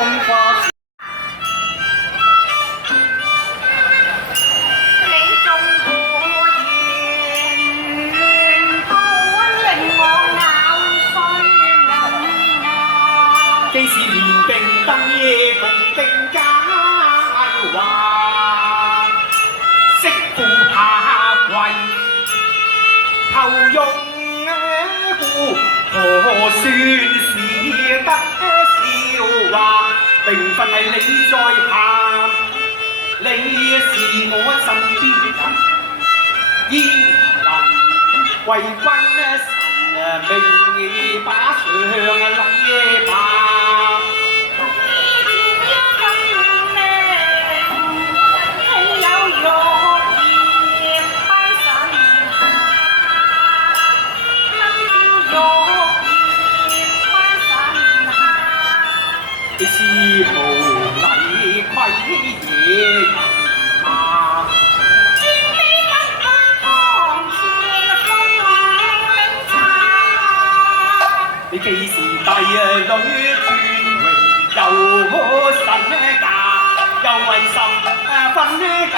風花雪。你縱故言，都令我咬碎銀牙。既是連並登共定家話，媳婦下跪求用故，何算是得笑話？並非係你在喊，你是我身邊人，焉能為君神明把上禮拜？你是無禮虧野人馬，尊卑不該堂前風茶。你既是帝女尊榮，又可神駕，又為甚分家？